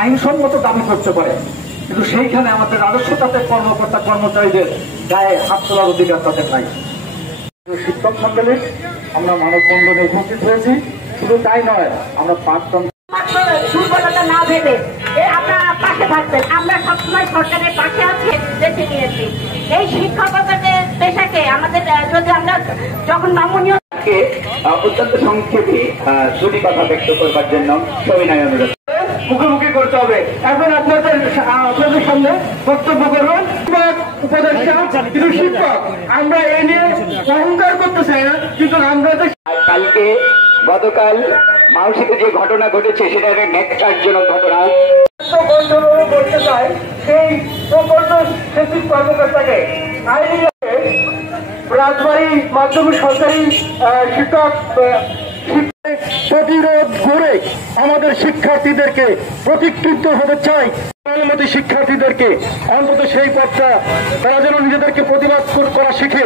আইনসম্মত দাবি করতে পারে, কিন্তু সেইখানে আমাদের রাজস্ব খাতের কর্মকর্তা কর্মচারীদের গায়ে হাত তোলার অধিকার তাদের নাই। শিক্ষক মন্ডলী আমরা মানববন্ধনে উপস্থিত হয়েছি, শুধু তাই নয়, আমরা প্রাক্তন দুর্বলতা না ভেবে আপনারা পাশে থাকবেন। আমরা সবসময় সরকারের পাশে আছি, বেছে নিয়েছি এই শিক্ষকতার পেশাকে। আমাদের যদি আমরা যখন নমনীয় অত্যন্ত সংক্ষেপে দুটি কথা ব্যক্ত করবার জন্য সবিনয় অনুরোধ। মুখোমুখি করতে হবে। এখন আপনাদের সামনে বক্তব্য করবেন উপদেষ্টা, কিন্তু শিক্ষক আমরা এ নিয়ে অহংকার করতে চাই না, কিন্তু আমরা কালকে গতকাল মাউসিতে যে ঘটনা ঘটেছে সেটা একটা ন্যাক্কারজনক ঘটনা। করতে চাই সেই প্রকল্প সচিব কর্মকর্তাকে রাজবাড়ী মাধ্যমিক সরকারি শিক্ষক প্রতিরোধ করে আমাদের শিক্ষার্থীদেরকে প্রতিকৃত হতে চাই। শিক্ষার্থীদেরকে অন্তত সেই পথটা তারা যেন নিজেদেরকে প্রতিবাদ করা শিখে।